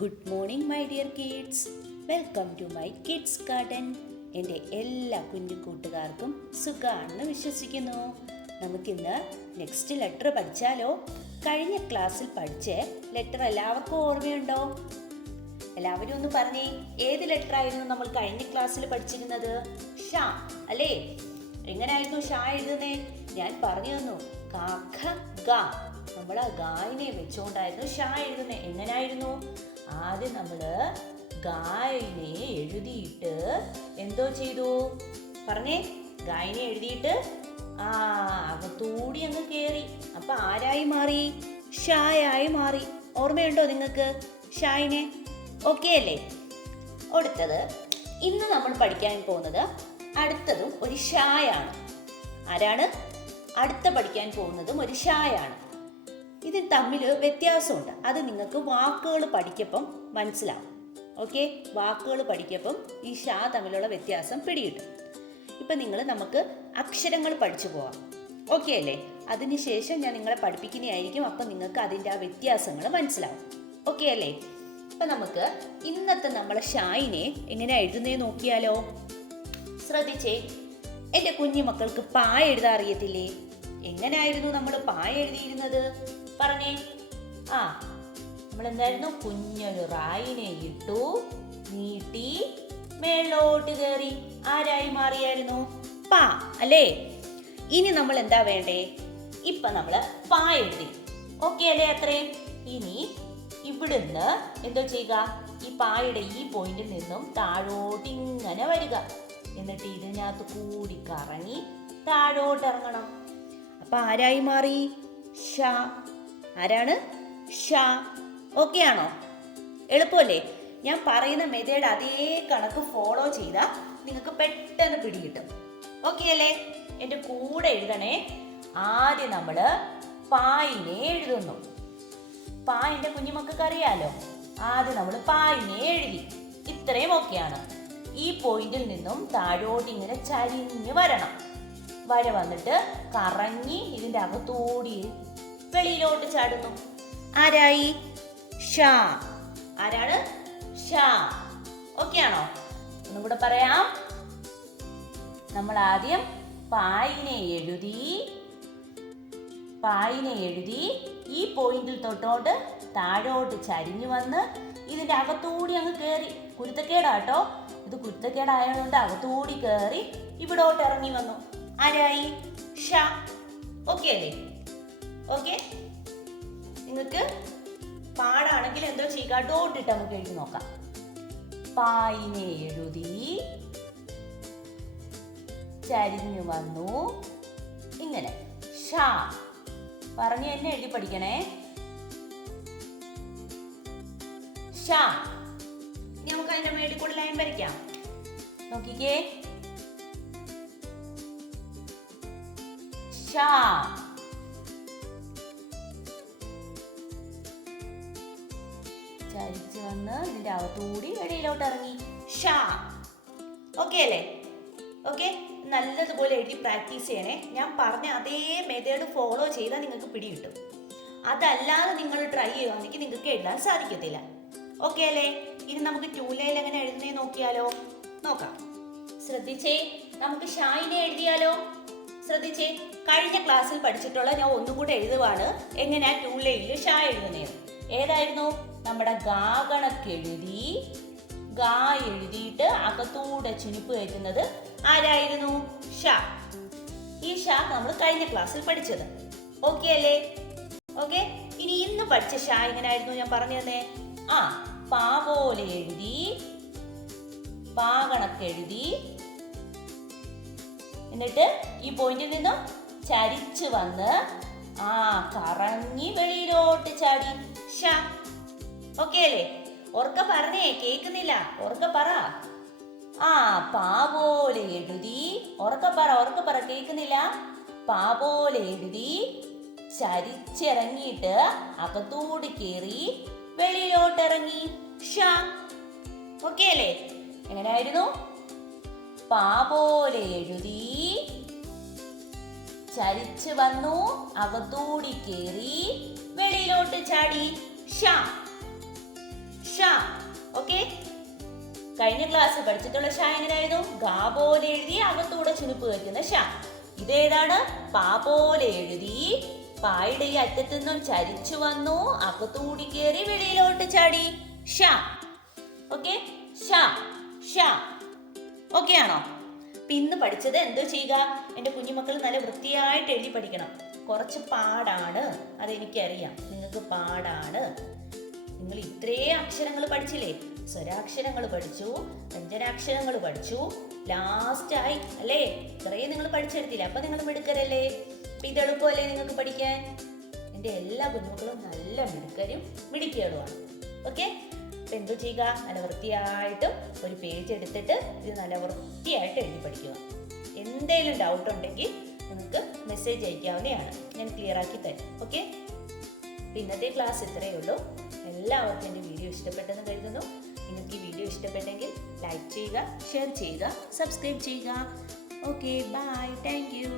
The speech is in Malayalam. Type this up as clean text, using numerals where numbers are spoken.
Good morning my dear kids. Welcome to my kids garden. എൻ്റെ എല്ലാ കുഞ്ഞു കൂട്ടുകാർക്കും സുഖമാണെന്ന് വിശ്വസിക്കുന്നു. നമുക്കിന്ന് നെക്സ്റ്റ് ലെറ്റർ പഠിച്ചാലോ? കഴിഞ്ഞ ക്ലാസ്സിൽ പഠിച്ച ലെറ്റർ എല്ലാവർക്കും ഓർമ്മയുണ്ടോ? എല്ലാവരും ഒന്ന് പറഞ്ഞേ, ഏത് ലെറ്റർ ആയിരുന്നു നമ്മൾ കഴിഞ്ഞ ക്ലാസ്സിൽ പഠിച്ചിരുന്നത്? ഷ അല്ലേ? എങ്ങനെയായിരുന്നു ഷ എഴുതുന്നേ? ഞാൻ പറഞ്ഞു തന്നു. കാക്ക ഗ. നമ്മൾ ആ ഗായിനെ വെച്ചുകൊണ്ടായിരുന്നു ഷ എഴുതുന്നത്. എങ്ങനെയായിരുന്നു? ആദ്യം നമ്മൾ ഗായിനെ എഴുതിയിട്ട് എന്തോ ചെയ്തു പറഞ്ഞേ? ഗായിനെ എഴുതിയിട്ട് അകത്തൂടി അങ്ങ് കയറി. അപ്പൊ ആരായി മാറി? ഷായായി മാറി. ഓർമ്മയുണ്ടോ നിങ്ങൾക്ക് ഷായിനെ? ഓക്കെ അല്ലേ? അടുത്തത് ഇന്ന് നമ്മൾ പഠിക്കാൻ പോകുന്നത് അടുത്തതും ഒരു ഷായാണ്. ആരാണ്? അടുത്ത പഠിക്കാൻ പോകുന്നതും ഒരു ഷായാണ്. ഇതിൽ തമ്മിൽ വ്യത്യാസമുണ്ട്. അത് നിങ്ങൾക്ക് വാക്കുകൾ പഠിക്കപ്പം മനസ്സിലാവും. ഓക്കെ, വാക്കുകൾ പഠിക്കപ്പം ഈ ഷാ തമ്മിലുള്ള വ്യത്യാസം പിടികിട്ടും. ഇപ്പം നമുക്ക് അക്ഷരങ്ങൾ പഠിച്ചു പോവാം. ഓക്കെ അല്ലേ? അതിനുശേഷം ഞാൻ നിങ്ങളെ പഠിപ്പിക്കുന്നതായിരിക്കും. അപ്പം നിങ്ങൾക്ക് അതിൻ്റെ ആ വ്യത്യാസങ്ങൾ മനസ്സിലാവും. ഓക്കെ അല്ലേ? അപ്പം നമുക്ക് ഇന്നത്തെ നമ്മളെ ഷായിനെ എങ്ങനെയാണ് എഴുതുന്നതെന്ന് നോക്കിയാലോ? ശ്രദ്ധിച്ചേ. എൻ്റെ കുഞ്ഞു മക്കൾക്ക് പാ എഴുതാൻ അറിയത്തില്ലേ? എങ്ങനെയായിരുന്നു നമ്മൾ പാ എഴുതിയിരുന്നത്? പറഞ്ഞേ. നമ്മൾ എന്തായിരുന്നു? കുഞ്ഞൊരു റായിനെ ഇട്ടു, നീട്ടി, മേളോട്ട് കയറി. ആരായി മാറിയായിരുന്നു? പാ അല്ലേ? ഇനി നമ്മൾ എന്താ വേണ്ടേ? ഇപ്പൊ നമ്മള് പാ എഴുതി. ഓക്കെ അല്ലേ? അത്രയും. ഇനി ഇവിടുന്ന് എന്തോ ചെയ്യുക? ഈ പായുടെ ഈ പോയിന്റിൽ നിന്നും താഴോട്ട് ഇങ്ങനെ വരിക. എന്നിട്ട് ഇതിനകത്ത് കൂടി കറങ്ങി താഴോട്ട് ഇറങ്ങണം. അപ്പൊ ആരായി മാറി? ഷ. ആരാണ്? ഷ. ഓക്കെ ആണോ? എളുപ്പമല്ലേ? ഞാൻ പറയുന്ന മെത്തേഡ് അതേ കണക്ക് ഫോളോ ചെയ്താൽ നിങ്ങൾക്ക് പെട്ടെന്ന് പിടികിട്ടും. ഓക്കെ അല്ലേ? എൻ്റെ കൂടെ എഴുതണേ. ആദ്യം നമ്മൾ പായിനെ എഴുതുന്നു. പാ എൻ്റെ കുഞ്ഞുമക്കൾക്ക് അറിയാലോ. ആദ്യം നമ്മൾ പായിനെ എഴുതി. ഇത്രയും ഓക്കെയാണ്. ഈ പോയിന്റിൽ നിന്നും താഴോട്ട് ഇങ്ങനെ ചരിഞ്ഞ് വരണം. വര വന്നിട്ട് കറങ്ങി ഇതിൻ്റെ അകത്തോടി വെളിയിലോട്ട് ചാടുന്നു. ആരായി? ഷാ. ആരാണ്? ഷാ. ഓക്കെ ആണോ? ഒന്നും കൂടെ പറയാം. നമ്മൾ ആദ്യം പായിനെ എഴുതി ഈ പോയിന്റിൽ തൊട്ടോട്ട് താഴോട്ട് ചരിഞ്ഞു വന്ന് ഇതിൻ്റെ അകത്തൂടി അങ്ങ് കയറി. കുരുത്തക്കേടാട്ടോ. ഇത് കുരുത്തക്കേടായതുകൊണ്ട് അകത്തൂടി കയറി ഇവിടോട്ട് ഇറങ്ങി വന്നു. ആരായി? ഷ. ഓക്കെ അല്ലേ? ഓക്കെ. നിങ്ങൾക്ക് പാടാണെങ്കിൽ എന്തോ ചെയ്യുക? ഡോട്ടിട്ട് നമുക്ക് എഴുതി നോക്കാം. പായിനെ എഴുതി ചരിഞ്ഞു വന്നു. ഇങ്ങനെ ഷ പറഞ്ഞ് എന്നെ എഴുതി പഠിക്കണേ. ഷ. ഇനി നമുക്ക് അതിന്റെ മേളിൽ കൂടെ ലൈൻ വരയ്ക്കാം. നോക്കിക്കേ. ഷ. ചരിച്ചു വന്ന് ഇതിന്റെ അകത്തൂടി വെളിയിലോട്ട് ഇറങ്ങി. ഷ. ഓക്കെ അല്ലേ? ഓക്കെ. നല്ലതുപോലെ എഴുതി പ്രാക്ടീസ് ചെയ്യണേ. ഞാൻ പറഞ്ഞ അതേ മെത്തേഡ് ഫോളോ ചെയ്താൽ നിങ്ങൾക്ക് പിടികിട്ടും. അതല്ലാതെ നിങ്ങൾ ട്രൈ ചെയ്യുകയാണെങ്കിൽ നിങ്ങൾക്ക് എഴുതാൻ സാധിക്കത്തില്ല. ഓക്കെ അല്ലേ? ഇനി നമുക്ക് 2 ലൈൻ എങ്ങനെ എഴുതുന്നേ നോക്കിയാലോ? നോക്കാം. ശ്രദ്ധിച്ചേ. നമുക്ക് ഷായിനെ എഴുതിയാലോ? ശ്രദ്ധിച്ചേ. കഴിഞ്ഞ ക്ലാസ്സിൽ പഠിച്ചിട്ടുള്ള ഞാൻ ഒന്നും കൂടെ എഴുതുവാണ്. എങ്ങനെയാ 2 ലൈനിൽ ഷാ എഴുതുന്നത്? ഏതായിരുന്നു? നമ്മുടെ ഗാ കണക്കെഴുതി ഗാ എഴുതിയിട്ട് അകത്തൂടെ ചുനിപ്പ് കയറ്റുന്നത് ആരായിരുന്നു? ഷ. ഈ ഷ നമ്മൾ കഴിഞ്ഞ ക്ലാസ്സിൽ പഠിച്ചത്. ഓക്കെ അല്ലേ? ഓക്കെ. ഇനി ഇന്ന് പഠിച്ച ഷ എങ്ങനെയായിരുന്നു ഞാൻ പറഞ്ഞു തന്നെ? പാ പോലെ എഴുതി, പാ കണക്കെഴുതി, എന്നിട്ട് ഈ പോയിന്റിൽ നിന്നും ചരിച്ചു വന്ന് കറങ്ങി വെളിയിലോട്ട് ചാടി. ഷ. ഓക്കെ അല്ലേ? ഉറക്ക പറഞ്ഞേ, കേൾക്കുന്നില്ല. ഉറക്ക പറ. പാ പോലെ എഴുതി. ഉറക്ക പറ, കേൾക്കുന്നില്ല. പാ പോലെ എഴുതി ചരിച്ചിറങ്ങിയിട്ട് അകത്തൂടി കയറി വെളിയിലോട്ടിറങ്ങി. ഷ. ഓക്കെ അല്ലേ? എങ്ങനെയായിരുന്നു? പാ പോലെ എഴുതി ചരിച്ചു വന്നു, അകത്തൂടി കയറി വെളിയിലോട്ട് ചാടി. ഷ. ഷ. കഴിഞ്ഞ ക്ലാസ് പഠിച്ചിട്ടുള്ള ഷ എങ്ങനെയായിരുന്നു? ഗാ പോലെ എഴുതി അകത്തൂടെ ചുനുപ്പ് വയ്ക്കുന്ന ഷ. ഇതേതാണ്? പാ പോലെ എഴുതി പായുടെ ഈ അറ്റത്തു നിന്നും ചരിച്ചു വന്നു, അകത്തൂടി കയറി വെളിയിലോട്ട് ചാടി. ഷ. ഓക്കെ, ഷ ഷ. ഓക്കെ ആണോ? ഇന്ന് പഠിച്ചത് എന്തോ ചെയ്യുക? എൻ്റെ കുഞ്ഞുമക്കൾ നല്ല വൃത്തിയായിട്ട് എഴുതി പഠിക്കണം. കുറച്ച് പാടാണ്, അതെനിക്കറിയാം, നിങ്ങൾക്ക് പാടാണ്. നിങ്ങൾ ഇത്രയും അക്ഷരങ്ങൾ പഠിച്ചില്ലേ? സ്വരാക്ഷരങ്ങൾ പഠിച്ചു, വ്യഞ്ജനാക്ഷരങ്ങൾ പഠിച്ചു, ലാസ്റ്റായി അല്ലേ ഇത്രയും നിങ്ങൾ പഠിച്ചെടുത്തില്ല. അപ്പൊ നിങ്ങൾ മിടുക്കരല്ലേ? അപ്പൊ ഇത് എളുപ്പമല്ലേ നിങ്ങൾക്ക് പഠിക്കാൻ? എൻ്റെ എല്ലാ കുഞ്ഞുമക്കളും നല്ല മിടുക്കരും മിടുക്കികളുമാണ്. ഓക്കെ, അപ്പൊ എന്തോ ചെയ്യുക? നല്ല വൃത്തിയായിട്ട് ഒരു പേജ് എടുത്തിട്ട് ഇത് നല്ല വൃത്തിയായിട്ട് എഴുതി പഠിക്കുക. എന്തെങ്കിലും ഡൗട്ട് ഉണ്ടെങ്കിൽ നിങ്ങൾക്ക് മെസ്സേജ് അയക്കാവുന്നതാണ്, ഞാൻ ക്ലിയർ ആക്കി തരും. ഓക്കെ, ഇന്നത്തെ ക്ലാസ് ഇത്രയേ ഉള്ളൂ. എല്ലാവർക്കും എൻ്റെ വീഡിയോ ഇഷ്ടപ്പെട്ടെന്ന് കരുതുന്നു. നിങ്ങൾക്ക് ഈ വീഡിയോ ഇഷ്ടപ്പെട്ടെങ്കിൽ ലൈക്ക് ചെയ്യുക, ഷെയർ ചെയ്യുക, സബ്സ്ക്രൈബ് ചെയ്യുക. Okay, bye, thank U.